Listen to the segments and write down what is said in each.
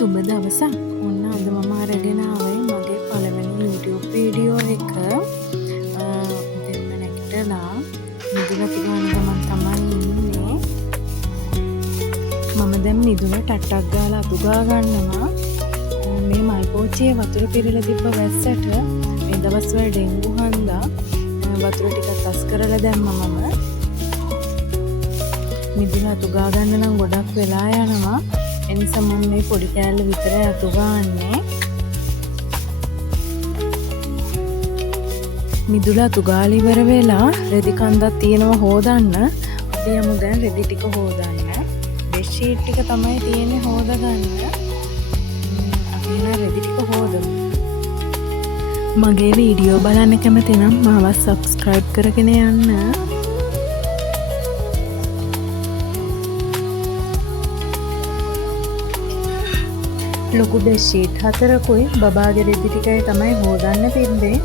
සුබ දවසක්. ඔන්න අද මම අරගෙන ආවේ මගේ පළවෙනි YouTube වීඩියෝ එක. දෙන්න නැගිටලා නිදිලා තිබුණ ගමන් තමයි ඉන්නේ. මම දැන් නිදුන ටට්ටක් ගාලා අතු ගා ගන්නවා. මේ මල් පෝච්චියේ වතුර පිරලා තිබ්බ වැස්සට මේ දවස්වල ඩෙන්ගු හන්දා වතුර ටිකක් අස් කරලා දැම්මා මම. නිදිලා අතු ගා ගන්න නම් ගොඩක් වෙලා යනවා. එනිසා මම මේ පොඩි කෑල්ල විතරයි අතු ගාන්නේ. මිදුලා අතු ගාලා ඉවර වෙලා රෙදි කන්දක් තියෙනවා හොදන්න. අපි යමු දැන් රෙදි ටික හොදන්න. බෙඩ් ෂීට් ටික තමයි තියෙන්නේ හොදගන්න. අපි එහෙනම් රෙදි ටික හොදමු. මගේ වීඩියෝ බලන්න කැමති නම් මාව subscribe කරගෙන යන්න. ලොකු බෙඩ් ෂීට් 4කුයි බබාගේ රෙදි ටිකයි තමයි හොදන්න තිබ්බේ.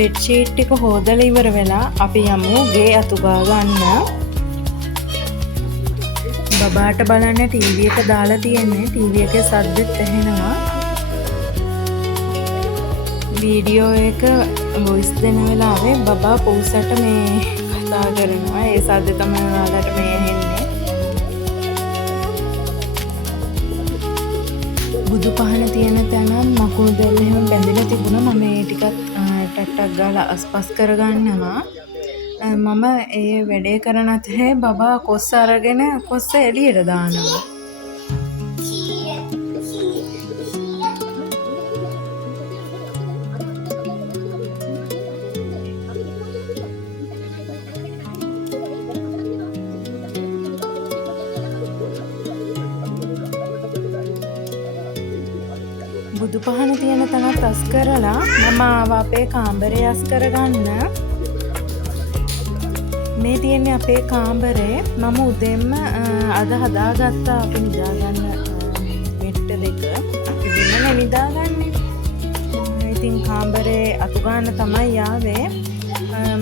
බෙඩ් ෂීට් ටික හොදලා ඉවර වෙලා අපි යමු ගේ අතු ගා ගන්න. බබාට බලන්න ටීවී එක දාලා තියෙන්නේ. ටීවී එකේ සද්දෙත් ඇහෙනවා. වීඩියෝ එක වොයිස් දෙන වෙලාවේ බබා පොසට මේ කතා කරනවා. ඒ සද්ද තමයි ඔයාලට මේ ඇහෙන්නේ. බුදු පහන තියෙන තැන මකුණු දෙල්ල එහෙම බැඳලා තිබුණා. මම ඒ ටිකත් ටට්ටක් ගාලා අස්පස් කරගන්නවා. මම ඒ වැඩේ කරන අතරේ බබා කොස්ස අරගෙන කොස්ස එළියට දානවා. බුදු පහන තියෙන තැනත් අස් කරලා මම ආවා අපේ කාමරේ අස් කරගන්න. මේ තියෙන්නේ අපේ කාමරේ. මම උදෙන්ම අද හදාගත්තා අපි නිදාගන්න මෙට්ට දෙක. අපි දිනන නිදාගන්නේ. ඉතින් කාමරේ අතු ගන්න තමයි ආවේ.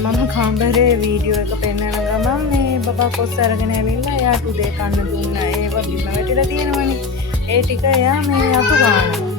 මම කාමරේ වීඩියෝ එක පෙන්නන ගමන් මේ බබා කොස් අරගෙන ඇවිල්ලා එයාට උදේ කන්න දුන්නා. ඒව බිම වැටිලා තියෙනවනේ. ඒ ටික එයා මේ අතු ගන්නවා.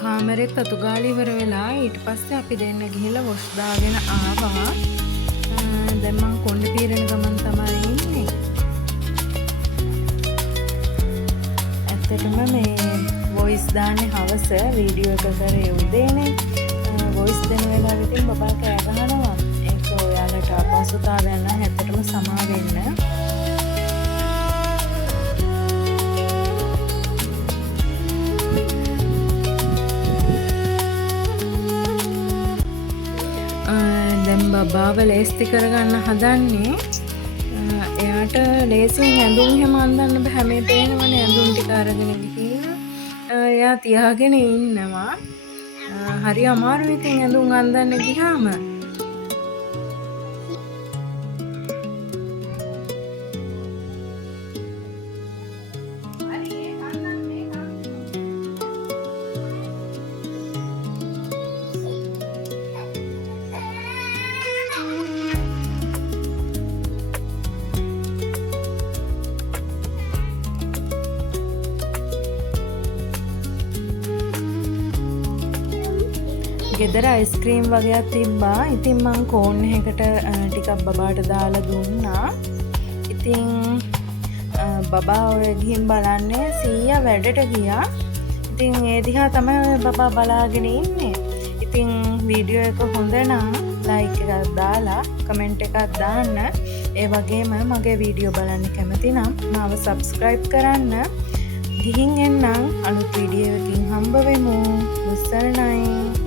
කාමරෙත් අතු ගාලා ඉවර වෙලා ඊට පස්සේ අපි දෙන්න ගිහලා වොෂ් දාගෙන ආවා. දැන් මම කොණ්ඩ පීරන ගමන් තමයි ඉන්නේ. ඇත්තටම මේ වොයිස් දාන්නේ හවස වීඩියෝ එක කරේ උදේනේ. වොයිස් දෙන වෙලාවෙ ඉතින් බබා කෑ ගහනවා. ඒක ඔයාලට අපහසුතාවයක් නම් ඇත්තටම සමා වෙන්න. දැන් බබාව ලේස්ති කරගන්න හදන්නේ. එයාට ලේසියෙන් ඇඳුම් හැම අඳන්න බෑ. මේ පේනවනේ ඇඳුම් ටික අරගෙන ගිහින් එයා තියාගෙන ඉන්නවා. හරි අමාරුයි ඉතින් ඇඳුම් අඳන්න ගියාම. ගෙදර අයිස්ක්‍රීම් වගේක් තිබ්බා. ඉතින් මං කෝන් එකකට ටිකක් බබාට දාලා දුන්නා. ඉතින් බබා ඔය ගිහින් බලන්නේ සීයා වැඩට ගියා. ඉතින් ඒ දිහා තමයි බබා බලාගෙන ඉන්නේ. ඉතින් වීඩියෝ එක හොඳ නම් ලයික් එකක් දාලා කමෙන්ට් එකක් දාන්න. ඒ වගේම මගේ වීඩියෝ බලන්න කැමති නම් මාව සබ්ස්ක්‍රයිබ් කරන්න. ගිහින් එන්නම් අලුත් වීඩියෝ එකකින් හම්බ වෙමු. මුස්සරණයි.